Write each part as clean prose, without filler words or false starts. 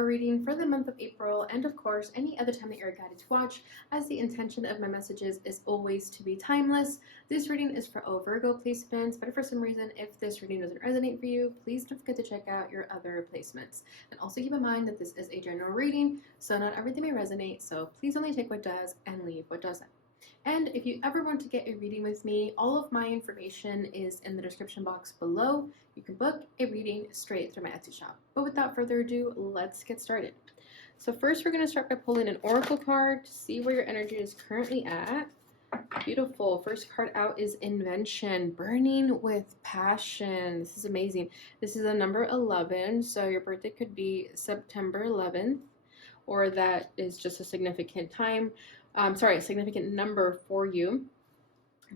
tarot reading for the month of April, and of course any other time that you're guided to watch, as the intention of my messages is always to be timeless. This reading is for all Virgo placements, but if for some reason if this reading doesn't resonate for you, please don't forget to check out your other placements. And also keep in mind that this is a general reading, so not everything may resonate, so please only take what does and leave what doesn't. And if you ever want to get a reading with me, all of my information is in the description box below. You can book a reading straight through my Etsy shop. But without further ado, let's get started. So first we're going to start by pulling an oracle card to see where your energy is currently at. Beautiful. First card out is Invention, burning with passion. This is amazing. This is a number 11, so your birthday could be September 11th, or that is just a significant time. A significant number for you.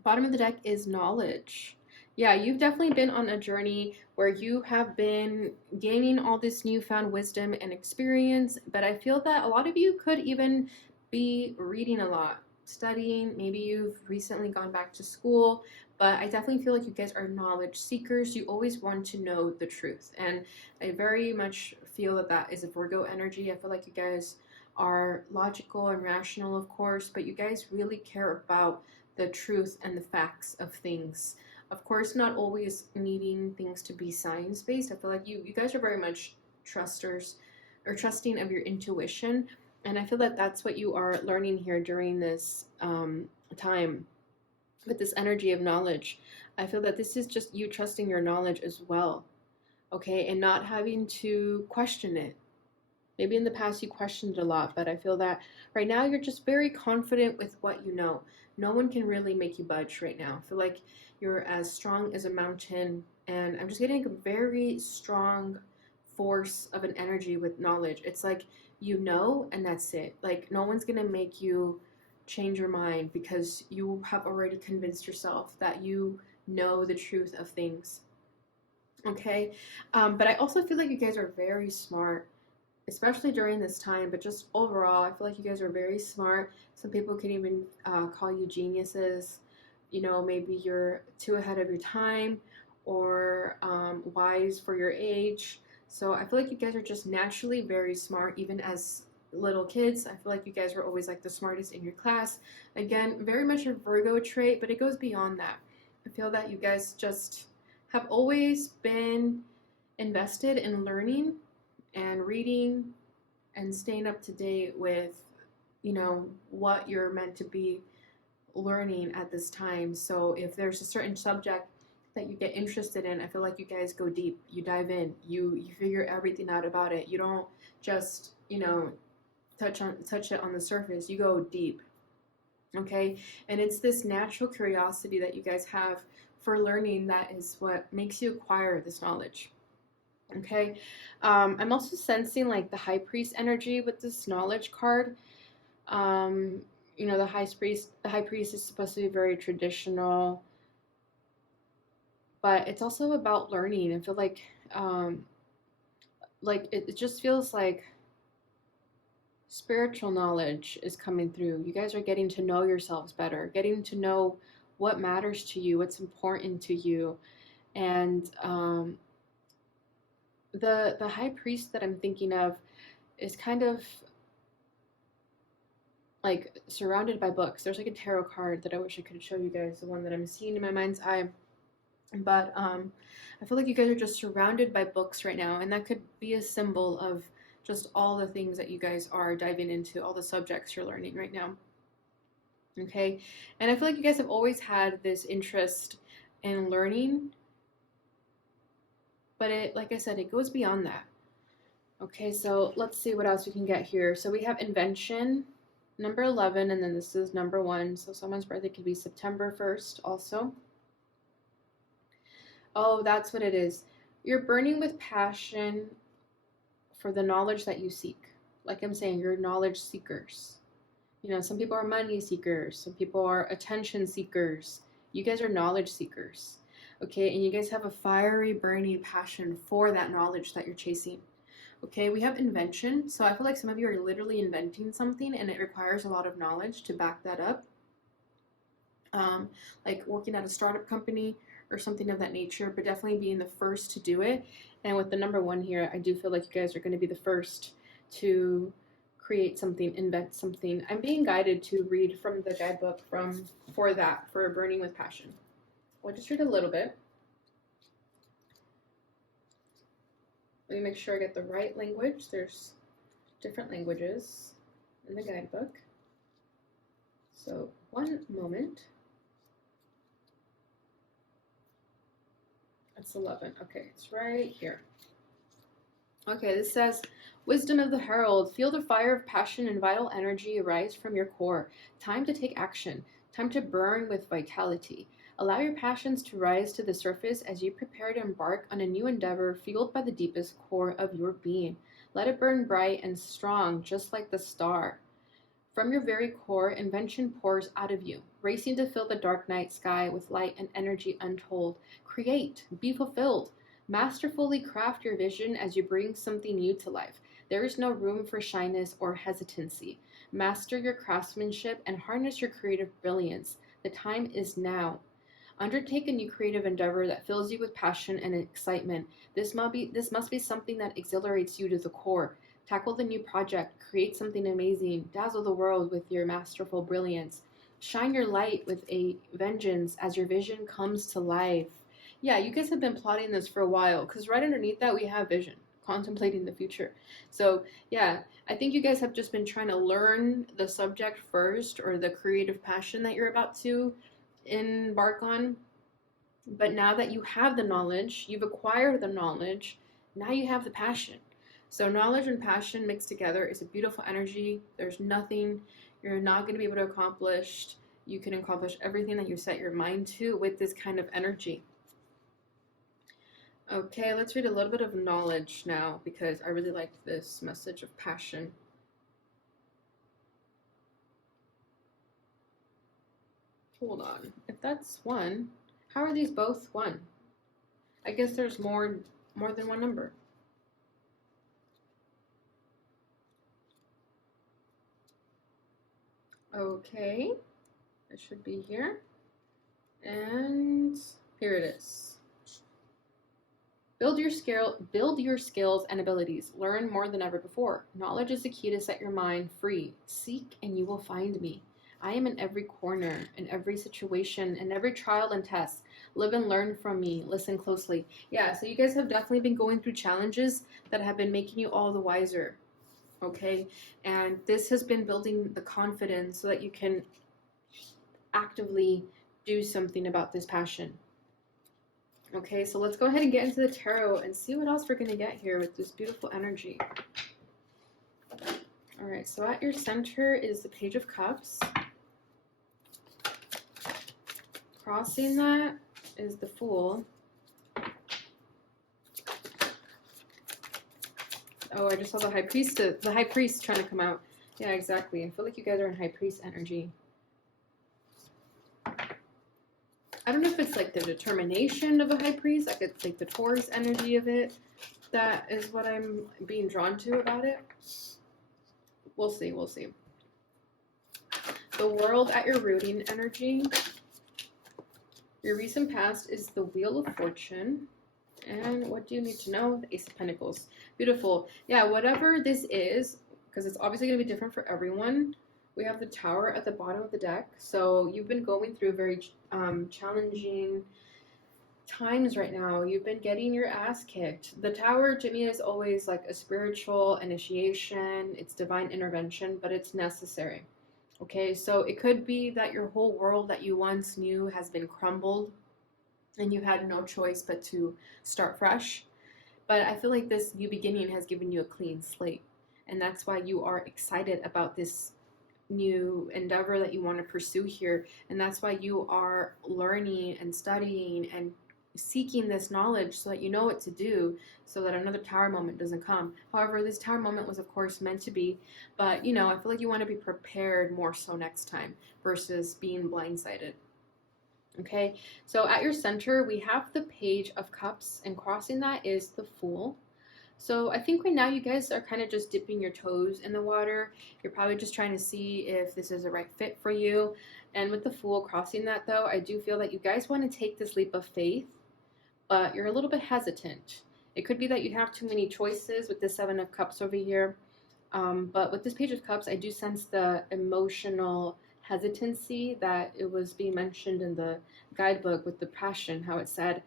Bottom of the deck is knowledge. Yeah, you've definitely been on a journey where you have been gaining all this newfound wisdom and experience, but I feel that a lot of you could even be reading a lot, studying. Maybe you've recently gone back to school, but I definitely feel like you guys are knowledge seekers. You always want to know the truth, and I very much feel that that is a Virgo energy. I feel like you guys are logical and rational, of course, but you guys really care about the truth and the facts of things. Of course, not always needing things to be science-based. I feel like you guys are very much trusters or trusting of your intuition, and I feel that that's what you are learning here during this time with this energy of knowledge. I feel that this is just you trusting your knowledge as well, okay, and not having to question it. Maybe in the past you questioned it a lot, but I feel that right now you're just very confident with what you know. No one can really make you budge right now. I feel like you're as strong as a mountain, and I'm just getting a very strong force of an energy with knowledge. It's like you know, and that's it. Like no one's gonna make you change your mind because you have already convinced yourself that you know the truth of things. Okay, but I also feel like you guys are very smart, especially during this time, but just overall, I feel like you guys are very smart. Some people can even call you geniuses. You know, maybe you're too ahead of your time, or wise for your age. So I feel like you guys are just naturally very smart, even as little kids. I feel like you guys were always like the smartest in your class. Again, very much a Virgo trait, but it goes beyond that. I feel that you guys just have always been invested in learning and reading and staying up to date with, you know, what you're meant to be learning at this time. So if there's a certain subject that you get interested in, I feel like you guys go deep. You dive in. You figure everything out about it. You don't just, you know, touch it on the surface. You go deep. Okay? And it's this natural curiosity that you guys have for learning that is what makes you acquire this knowledge. Okay, I'm also sensing like the High Priest energy with this knowledge card. You know, the High Priest is supposed to be very traditional, but it's also about learning. I feel like it just feels like spiritual knowledge is coming through. You guys are getting to know yourselves better, getting to know what matters to you, what's important to you, and the High Priest that I'm thinking of is kind of like surrounded by books. There's like a tarot card that I wish I could show you guys, the one that I'm seeing in my mind's eye. But I feel like you guys are just surrounded by books right now, and that could be a symbol of just all the things that you guys are diving into, all the subjects you're learning right now. Okay, and I feel like you guys have always had this interest in learning, but it, like I said, it goes beyond that. Okay, so let's see what else we can get here. So we have Invention, number 11, and then this is number 1. So someone's birthday could be September 1st also. Oh, that's what it is. You're burning with passion for the knowledge that you seek. Like I'm saying, you're knowledge seekers. You know, some people are money seekers. Some people are attention seekers. You guys are knowledge seekers. Okay, and you guys have a fiery, burning passion for that knowledge that you're chasing. Okay, we have invention. So I feel like some of you are literally inventing something, and it requires a lot of knowledge to back that up. Like working at a startup company or something of that nature, but definitely being the first to do it. And with the number 1 here, I do feel like you guys are going to be the first to create something, invent something. I'm being guided to read from the guidebook for burning with passion. I'll just read a little bit. Let me make sure I get the right language. There's different languages in the guidebook. So one moment. That's 11. Okay, it's right here. Okay, this says, Wisdom of the Herald. Feel the fire of passion and vital energy arise from your core. Time to take action. Time to burn with vitality. Allow your passions to rise to the surface as you prepare to embark on a new endeavor fueled by the deepest core of your being. Let it burn bright and strong, just like the star. From your very core, invention pours out of you, racing to fill the dark night sky with light and energy untold. Create, be fulfilled. Masterfully craft your vision as you bring something new to life. There is no room for shyness or hesitancy. Master your craftsmanship and harness your creative brilliance. The time is now. Undertake a new creative endeavor that fills you with passion and excitement. This must be something that exhilarates you to the core. Tackle the new project, create something amazing, dazzle the world with your masterful brilliance. Shine your light with a vengeance as your vision comes to life. Yeah, you guys have been plotting this for a while, because right underneath that we have vision, contemplating the future. So yeah, I think you guys have just been trying to learn the subject first, or the creative passion that you're about to embark on. But now that you have the knowledge, you've acquired the knowledge, now you have the passion. So knowledge and passion mixed together is a beautiful energy. There's nothing you're not going to be able to accomplish. You can accomplish everything that you set your mind to with this kind of energy. Okay, let's read a little bit of knowledge now, because I really like this message of passion. Hold on. If that's one, how are these both one? I guess there's more than one number. Okay, it should be here. And here it is. Build your skills and abilities. Learn more than ever before. Knowledge is the key to set your mind free. Seek and you will find me. I am in every corner, in every situation, in every trial and test. Live and learn from me. Listen closely. Yeah, so you guys have definitely been going through challenges that have been making you all the wiser. Okay, and this has been building the confidence so that you can actively do something about this passion. Okay, so let's go ahead and get into the tarot and see what else we're going to get here with this beautiful energy. All right, so at your center is the Page of Cups. Crossing that is the Fool. Oh, I just saw the High Priest trying to come out. Yeah, exactly. I feel like you guys are in High Priest energy. I don't know if it's like the determination of a High Priest, like it's like the Taurus energy of it. That is what I'm being drawn to about it. We'll see, we'll see. The World at your rooting energy. Your recent past is the Wheel of Fortune. And what do you need to know? The Ace of Pentacles. Beautiful. Yeah, whatever this is, because it's obviously going to be different for everyone. We have the Tower at the bottom of the deck. So you've been going through very challenging times right now. You've been getting your ass kicked. The Tower to me is always like a spiritual initiation. It's divine intervention, but it's necessary. Okay, so it could be that your whole world that you once knew has been crumbled and you had no choice but to start fresh. But I feel like this new beginning has given you a clean slate. And that's why you are excited about this new endeavor that you want to pursue here. And that's why you are learning and studying and seeking this knowledge so that you know what to do, so that another Tower moment doesn't come. However, this Tower moment was of course meant to be, but you know, I feel like you want to be prepared more so next time versus being blindsided. Okay, so at your center we have the Page of Cups, and crossing that is the Fool. So I think right now you guys are kind of just dipping your toes in the water. You're probably just trying to see if this is the right fit for you. And with the Fool crossing that though, I do feel that you guys want to take this leap of faith, but you're a little bit hesitant. It could be that you have too many choices with the Seven of Cups over here. But with this Page of Cups, I do sense the emotional hesitancy that it was being mentioned in the guidebook with the passion, how it said,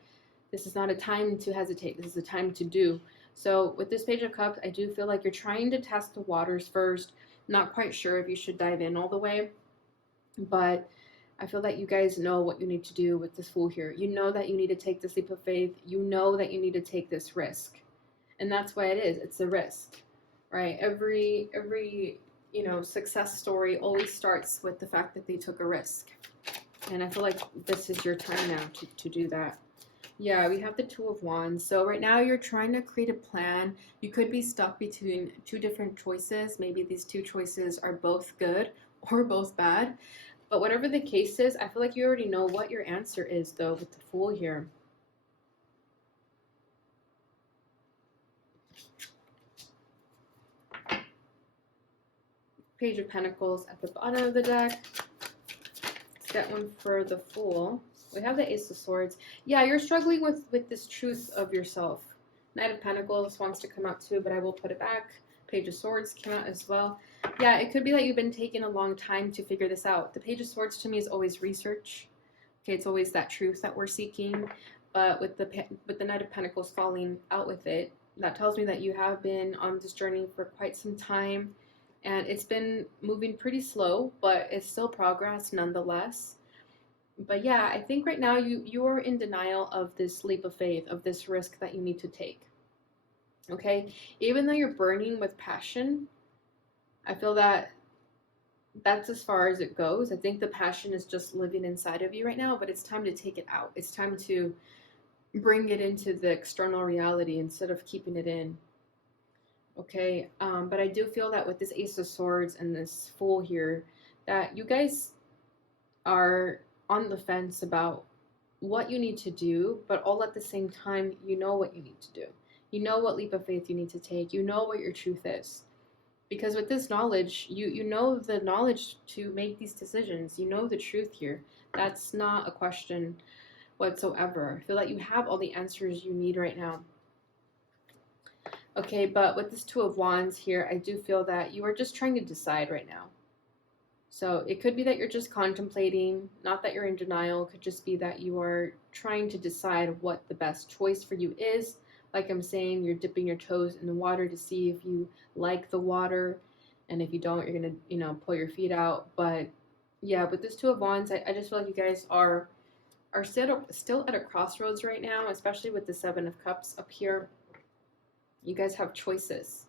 this is not a time to hesitate, this is a time to do. So with this Page of Cups, I do feel like you're trying to test the waters first. Not quite sure if you should dive in all the way, but I feel that you guys know what you need to do with this Fool here. You know that you need to take this leap of faith. You know that you need to take this risk. And that's why it is. It's a risk, right? Every success story always starts with the fact that they took a risk. And I feel like this is your time now to do that. Yeah, we have the Two of Wands. So right now you're trying to create a plan. You could be stuck between two different choices. Maybe these two choices are both good or both bad. But whatever the case is, I feel like you already know what your answer is, though, with the Fool here. Page of Pentacles at the bottom of the deck. Let's get one for the Fool. We have the Ace of Swords. Yeah, you're struggling with this truth of yourself. Knight of Pentacles wants to come out too, but I will put it back. Page of Swords came out as well. Yeah, it could be that you've been taking a long time to figure this out. The Page of Swords to me is always research. Okay, it's always that truth that we're seeking. But with the Knight of Pentacles falling out with it, that tells me that you have been on this journey for quite some time. And it's been moving pretty slow, but it's still progress nonetheless. But yeah, I think right now you're in denial of this leap of faith, of this risk that you need to take. Okay? Even though you're burning with passion, I feel that that's as far as it goes. I think the passion is just living inside of you right now, but it's time to take it out. It's time to bring it into the external reality instead of keeping it in. Okay? But I do feel that with this Ace of Swords and this Fool here, that you guys are on the fence about what you need to do, but all at the same time, you know what you need to do. You know what leap of faith you need to take. You know what your truth is. Because with this knowledge, you know the knowledge to make these decisions. You know the truth here. That's not a question whatsoever. I feel like you have all the answers you need right now. Okay, but with this Two of Wands here, I do feel that you are just trying to decide right now. So it could be that you're just contemplating, not that you're in denial. It could just be that you are trying to decide what the best choice for you is. Like I'm saying, you're dipping your toes in the water to see if you like the water. And if you don't, you're going to, pull your feet out. But yeah, with this Two of Wands, I just feel like you guys are still at a crossroads right now, especially with the Seven of Cups up here. You guys have choices,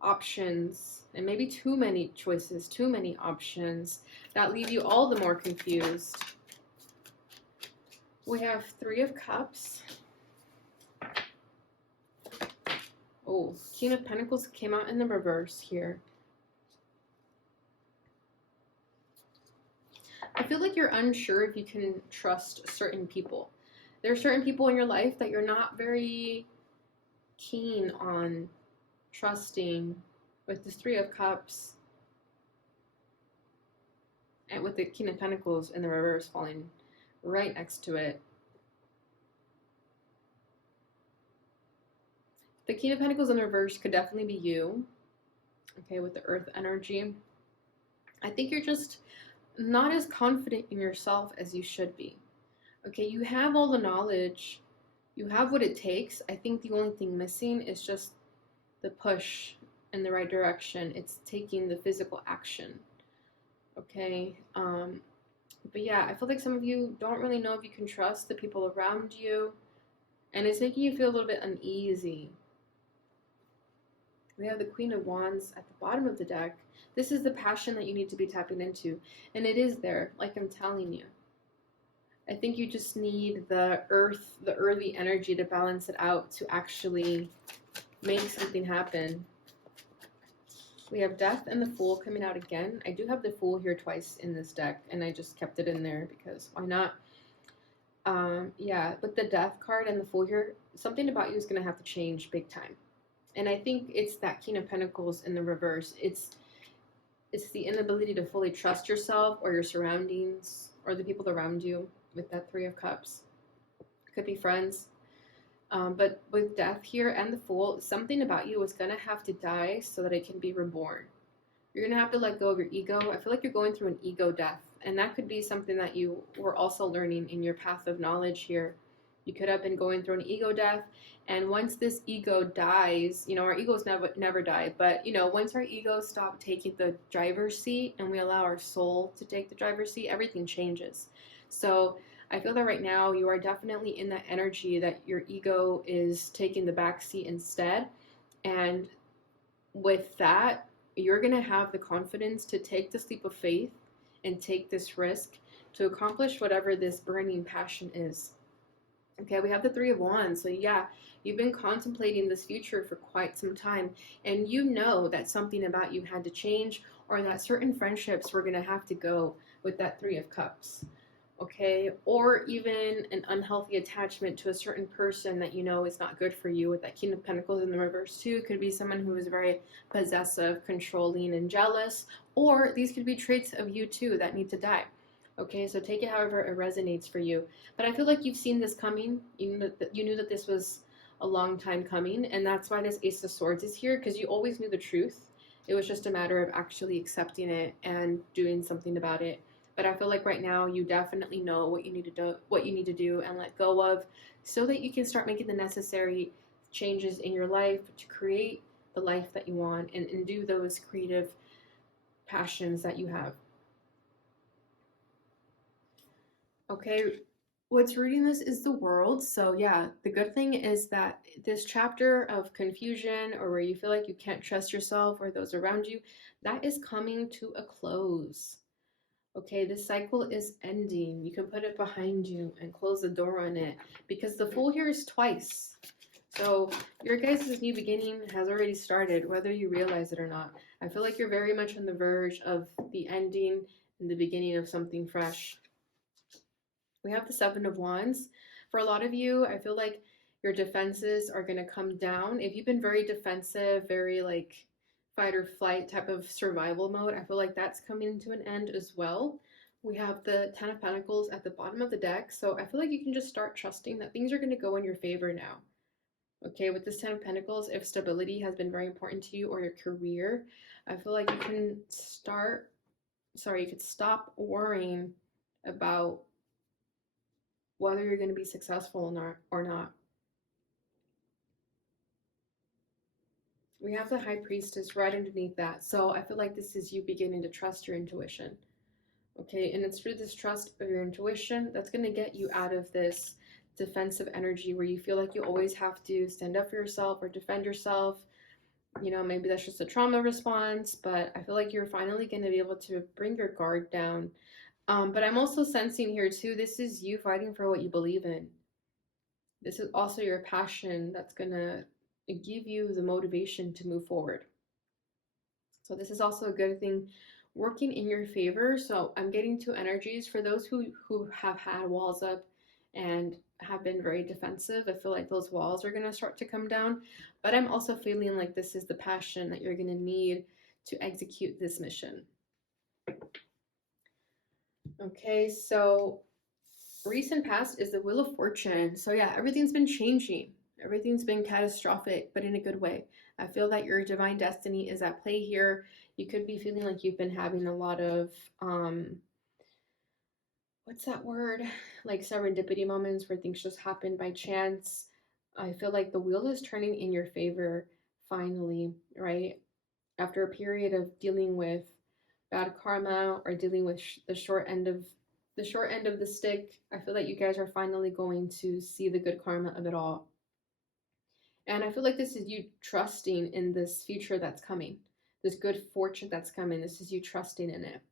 options, and maybe too many choices, too many options that leave you all the more confused. We have Three of Cups. Oh, King of Pentacles came out in the reverse here. I feel like you're unsure if you can trust certain people. There are certain people in your life that you're not very keen on trusting. With this Three of Cups and with the King of Pentacles in the reverse falling right next to it. The King of Pentacles in the reverse could definitely be you. Okay, with the Earth energy. I think you're just not as confident in yourself as you should be. Okay, you have all the knowledge. You have what it takes. I think the only thing missing is just the push in the right direction. It's taking the physical action. Okay, but yeah, I feel like some of you don't really know if you can trust the people around you, and it's making you feel a little bit uneasy. We have the Queen of Wands at the bottom of the deck. This is the passion that you need to be tapping into, and it is there, like I'm telling you. I think you just need the earth, the early energy to balance it out to actually make something happen. We have Death and the Fool coming out again. I do have the Fool here twice in this deck, and I just kept it in there because why not? Yeah, with the Death card and the Fool here, something about you is going to have to change big time. And I think it's that King of Pentacles in the reverse. It's the inability to fully trust yourself or your surroundings or the people around you with that Three of Cups. Could be friends. But with death here and the Fool, something about you is going to have to die so that it can be reborn. You're going to have to let go of your ego. I feel like you're going through an ego death. And that could be something that you were also learning in your path of knowledge here. You could have been going through an ego death. And once this ego dies, our egos never die. But, once our egos stop taking the driver's seat and we allow our soul to take the driver's seat, everything changes. So I feel that right now you are definitely in that energy that your ego is taking the back seat instead. And with that, you're going to have the confidence to take this leap of faith and take this risk to accomplish whatever this burning passion is. Okay, we have the Three of Wands. So yeah, you've been contemplating this future for quite some time, and you know that something about you had to change, or that certain friendships were going to have to go with that Three of Cups. Okay, or even an unhealthy attachment to a certain person that is not good for you, with that King of Pentacles in the reverse too. It could be someone who is very possessive, controlling, and jealous, or these could be traits of you too that need to die. Okay, so take it however it resonates for you. But I feel like you've seen this coming. You knew that this was a long time coming, and that's why this Ace of Swords is here, because you always knew the truth. It was just a matter of actually accepting it and doing something about it. But I feel like right now you definitely know what you need to do and let go of, so that you can start making the necessary changes in your life to create the life that you want, and do those creative passions that you have. Okay, what's rooting this is the World. So yeah, the good thing is that this chapter of confusion, or where you feel like you can't trust yourself or those around you, that is coming to a close. Okay, this cycle is ending. You can put it behind you and close the door on it, because the Fool here is twice. So your guys' new beginning has already started, whether you realize it or not. I feel like you're very much on the verge of the ending and the beginning of something fresh. We have the Seven of Wands. For a lot of you, I feel like your defenses are going to come down. If you've been very defensive, very like fight or flight type of survival mode, I feel like that's coming to an end as well. We have the Ten of Pentacles at the bottom of the deck. So I feel like you can just start trusting that things are going to go in your favor now. Okay, with this Ten of Pentacles, if stability has been very important to you, or your career, I feel like you can you could stop worrying about whether you're going to be successful or not. We have the High Priestess right underneath that. So I feel like this is you beginning to trust your intuition. Okay, and it's through this trust of your intuition that's going to get you out of this defensive energy where you feel like you always have to stand up for yourself or defend yourself. Maybe that's just a trauma response, but I feel like you're finally going to be able to bring your guard down. But I'm also sensing here too, this is you fighting for what you believe in. This is also your passion that's going to give you the motivation to move forward. So this is also a good thing working in your favor. So I'm getting two energies for those who have had walls up and have been very defensive. I feel like those walls are going to start to come down, but I'm also feeling like this is the passion that you're going to need to execute this mission. Okay, so recent past is the Wheel of Fortune. So yeah, everything's been changing. Everything's been catastrophic, but in a good way. I feel that your divine destiny is at play here. You could be feeling like you've been having a lot of, what's that word? Like serendipity moments where things just happen by chance. I feel like the wheel is turning in your favor finally, right? After a period of dealing with bad karma or dealing with the short end of the stick, I feel like you guys are finally going to see the good karma of it all. And I feel like this is you trusting in this future that's coming, this good fortune that's coming. This is you trusting in it.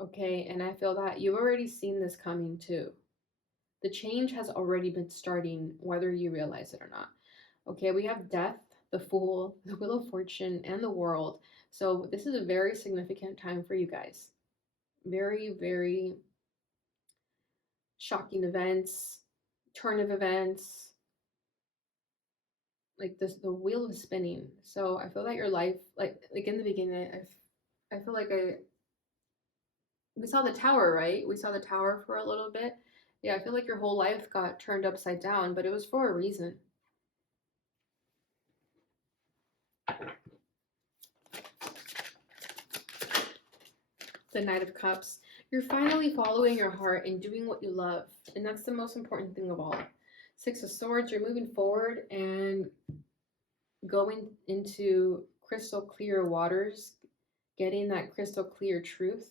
Okay, and I feel that you've already seen this coming too. The change has already been starting, whether you realize it or not. Okay, we have Death, the Fool, the Wheel of Fortune, and the World. So this is a very significant time for you guys. Very, very shocking events, turn of events. Like this, the wheel is spinning. So I feel that your life, like in the beginning, I feel like we saw the tower, right? We saw the tower for a little bit. Yeah, I feel like your whole life got turned upside down, but it was for a reason. The Knight of Cups. You're finally following your heart and doing what you love. And that's the most important thing of all. Six of Swords, you're moving forward and going into crystal clear waters, getting that crystal clear truth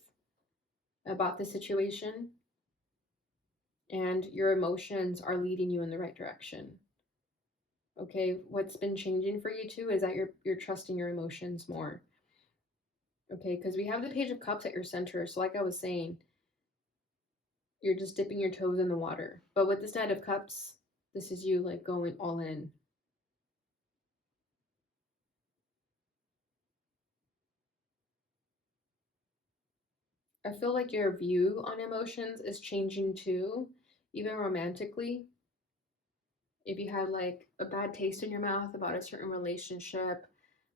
about the situation. And your emotions are leading you in the right direction. Okay, what's been changing for you too is that you're trusting your emotions more. Okay, because we have the Page of Cups at your center. So like I was saying, you're just dipping your toes in the water. But with this Knight of Cups, this is you like going all in. I feel like your view on emotions is changing too, even romantically. If you had like a bad taste in your mouth about a certain relationship,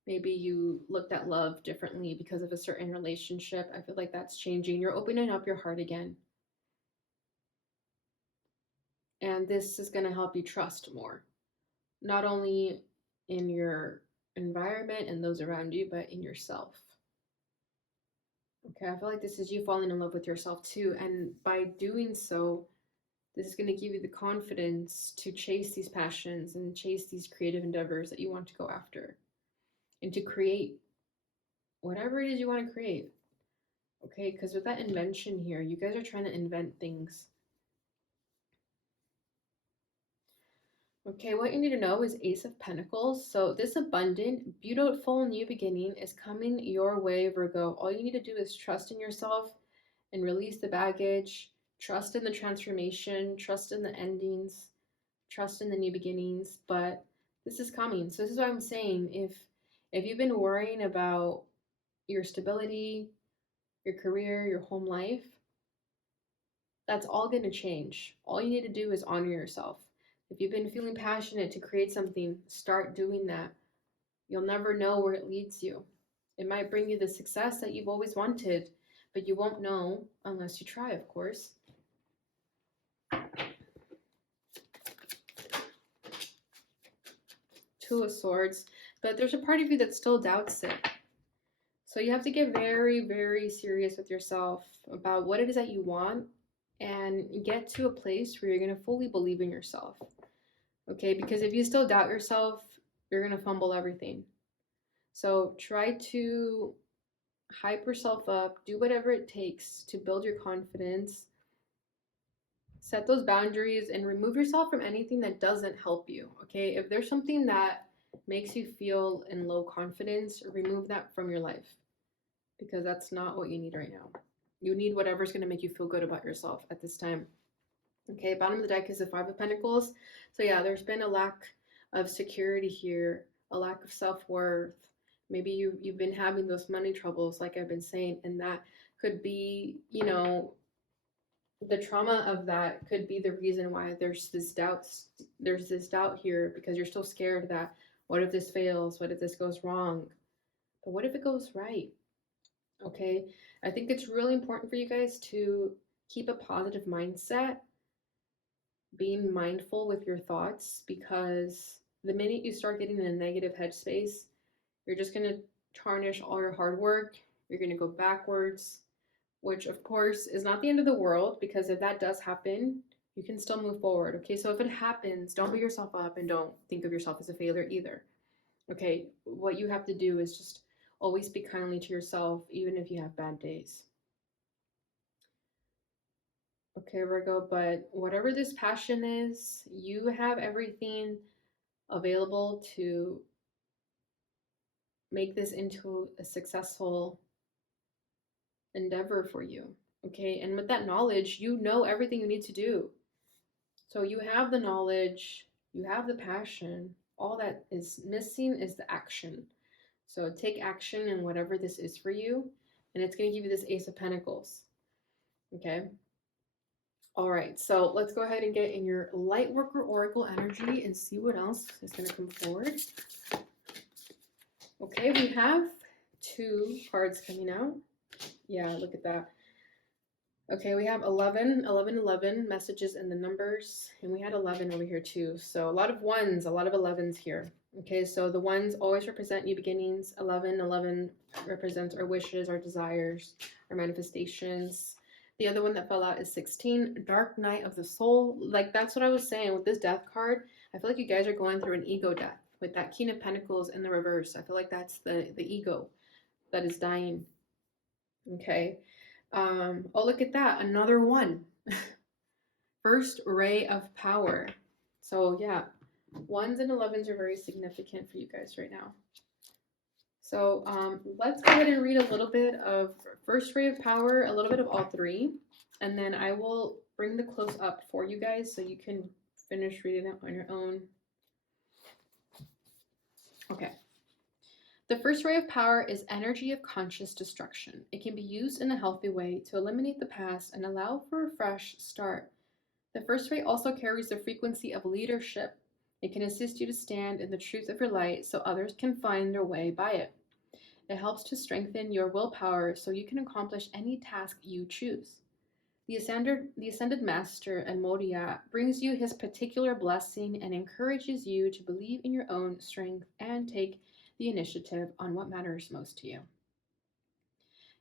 maybe you looked at love differently because of a certain relationship. I feel like that's changing. You're opening up your heart again. And this is going to help you trust more, not only in your environment and those around you, but in yourself. Okay, I feel like this is you falling in love with yourself too. And by doing so, this is going to give you the confidence to chase these passions and chase these creative endeavors that you want to go after and to create whatever it is you want to create. Okay, because with that invention here, you guys are trying to invent things. Okay, what you need to know is Ace of Pentacles. So this abundant, beautiful new beginning is coming your way, Virgo. All you need to do is trust in yourself and release the baggage. Trust in the transformation. Trust in the endings. Trust in the new beginnings. But this is coming. So this is what I'm saying. If you've been worrying about your stability, your career, your home life, that's all going to change. All you need to do is honor yourself. If you've been feeling passionate to create something, start doing that. You'll never know where it leads you. It might bring you the success that you've always wanted, but you won't know unless you try, of course. Two of Swords, but there's a part of you that still doubts it. So you have to get very, very serious with yourself about what it is that you want and get to a place where you're going to fully believe in yourself. Okay, because if you still doubt yourself, you're going to fumble everything. So try to hype yourself up, do whatever it takes to build your confidence, set those boundaries, and remove yourself from anything that doesn't help you. Okay, if there's something that makes you feel in low confidence, remove that from your life, because that's not what you need right now. You need whatever's going to make you feel good about yourself at this time. Okay, bottom of the deck is the Five of Pentacles. So yeah, there's been a lack of security here, a lack of self-worth. Maybe you've been having those money troubles, like I've been saying, and that could be, you know, the trauma of that could be the reason why there's this doubt here, because you're still scared that what if this fails? What if this goes wrong? But what if it goes right? Okay, I think it's really important for you guys to keep a positive mindset, being mindful with your thoughts, because the minute you start getting in a negative headspace, you're just going to tarnish all your hard work. You're going to go backwards, which of course is not the end of the world, because if that does happen, you can still move forward. Okay, so if it happens, don't beat yourself up and don't think of yourself as a failure either. Okay, what you have to do is just always speak kindly to yourself, even if you have bad days. Okay, Virgo, but whatever this passion is, you have everything available to make this into a successful endeavor for you. Okay, and with that knowledge, you know everything you need to do. So you have the knowledge, you have the passion. All that is missing is the action. So take action in whatever this is for you, and it's going to give you this Ace of Pentacles. Okay. All right, so let's go ahead and get in your Lightworker Oracle energy and see what else is going to come forward. Okay, we have two cards coming out. Yeah, look at that. Okay, we have 11, 11, 11 messages in the numbers, and we had 11 over here too. So a lot of ones, a lot of 11s here. Okay, so the ones always represent new beginnings. 11, 11 represents our wishes, our desires, our manifestations. The other one that fell out is 16, Dark Night of the Soul. Like, that's what I was saying with this death card. I feel like you guys are going through an ego death with that King of Pentacles in the reverse. I feel like that's the ego that is dying. Okay. Oh, look at that. Another one. First ray of power. So, yeah, ones and 11s are very significant for you guys right now. So, let's go ahead and read a little bit of first ray of power, a little bit of all three, and then I will bring the close up for you guys so you can finish reading it on your own. Okay. The first ray of power is energy of conscious destruction. It can be used in a healthy way to eliminate the past and allow for a fresh start. The first ray also carries the frequency of leadership. It can assist you to stand in the truth of your light so others can find their way by it. It helps to strengthen your willpower so you can accomplish any task you choose. The Ascended Master Modia brings you his particular blessing and encourages you to believe in your own strength and take the initiative on what matters most to you.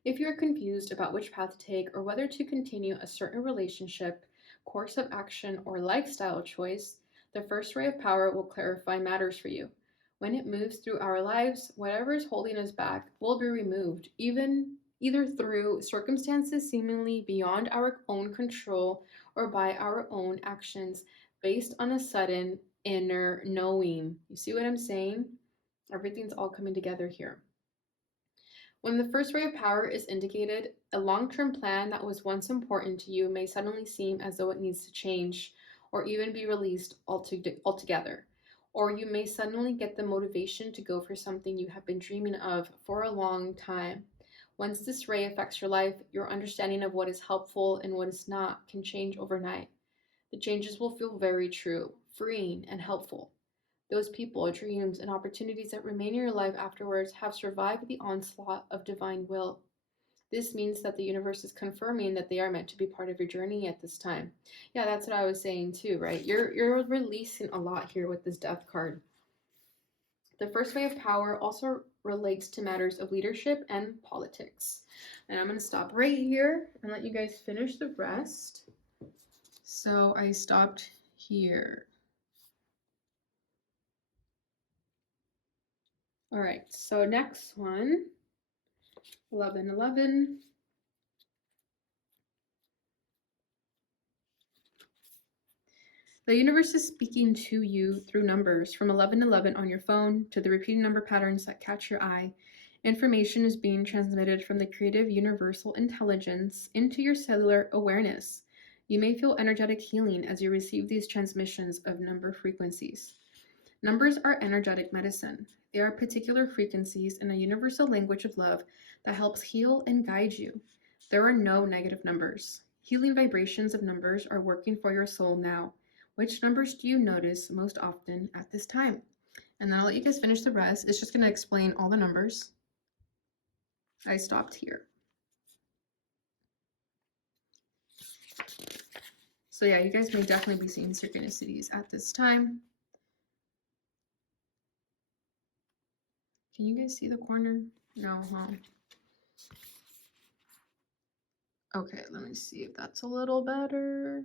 If you are confused about which path to take or whether to continue a certain relationship, course of action, or lifestyle choice, the first ray of power will clarify matters for you. When it moves through our lives, whatever is holding us back will be removed, either through circumstances seemingly beyond our own control or by our own actions based on a sudden inner knowing. You see what I'm saying? Everything's all coming together here. When the first ray of power is indicated, a long-term plan that was once important to you may suddenly seem as though it needs to change or even be released altogether. Or you may suddenly get the motivation to go for something you have been dreaming of for a long time. Once this ray affects your life, your understanding of what is helpful and what is not can change overnight. The changes will feel very true, freeing, and helpful. Those people, dreams, and opportunities that remain in your life afterwards have survived the onslaught of divine will. This means that the universe is confirming that they are meant to be part of your journey at this time. Yeah, that's what I was saying too, right? You're releasing a lot here with this death card. The first ray of power also relates to matters of leadership and politics. And I'm going to stop right here and let you guys finish the rest. So I stopped here. All right, so next one, 11, 11. The universe is speaking to you through numbers from 1111 on your phone to the repeating number patterns that catch your eye. Information is being transmitted from the creative universal intelligence into your cellular awareness. You may feel energetic healing as you receive these transmissions of number frequencies. Numbers are energetic medicine. They are particular frequencies in a universal language of love that helps heal and guide you. There are no negative numbers. Healing vibrations of numbers are working for your soul now. Which numbers do you notice most often at this time? And then I'll let you guys finish the rest. It's just going to explain all the numbers. I stopped here. So yeah, you guys may definitely be seeing synchronicities at this time. Can you guys see the corner? No, huh? Okay, let me see if that's a little better.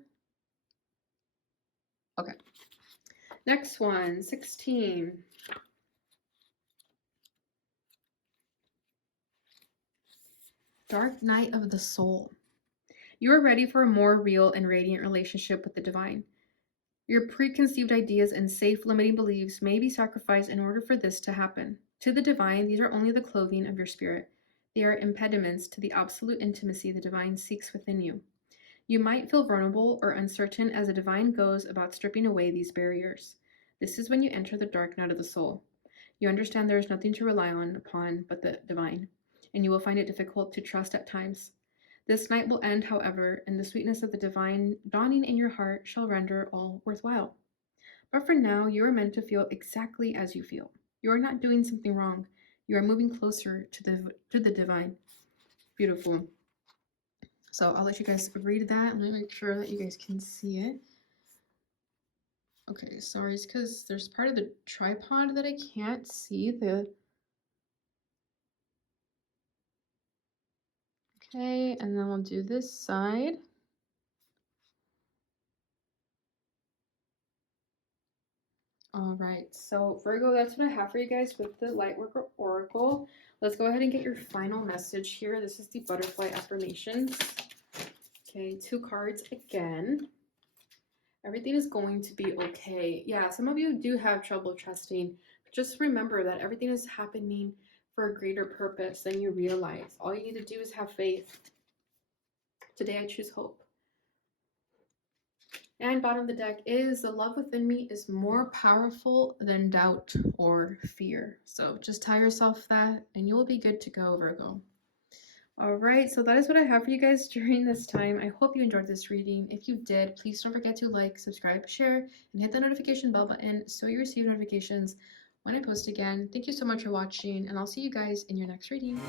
Okay. Next one, 16. Dark night of the soul. You are ready for a more real and radiant relationship with the divine. Your preconceived ideas and safe limiting beliefs may be sacrificed in order for this to happen. To the divine, these are only the clothing of your spirit. They are impediments to the absolute intimacy the divine seeks within you. You might feel vulnerable or uncertain as the divine goes about stripping away these barriers. This is when you enter the dark night of the soul. You understand there is nothing to rely upon but the divine, and you will find it difficult to trust at times. This night will end, however, and the sweetness of the divine dawning in your heart shall render all worthwhile. But for now, you are meant to feel exactly as you feel. You are not doing something wrong. You are moving closer to the divine. Beautiful. So I'll let you guys read that. Let me make sure that you guys can see it. Okay, sorry, it's because there's part of the tripod that I can't see the... Okay, and then we'll do this side. All right, so Virgo, that's what I have for you guys with the Lightworker Oracle. Let's go ahead and get your final message here. This is the butterfly affirmations. Okay, 2 cards again. Everything is going to be okay. Yeah, some of you do have trouble trusting. But just remember that everything is happening for a greater purpose than you realize. All you need to do is have faith. Today I choose hope. And bottom of the deck is the love within me is more powerful than doubt or fear. So just tell yourself that and you will be good to go, Virgo. All right, so that is what I have for you guys during this time. I hope you enjoyed this reading. If you did, please don't forget to like, subscribe, share, and hit the notification bell button so you receive notifications when I post again. Thank you so much for watching, and I'll see you guys in your next reading.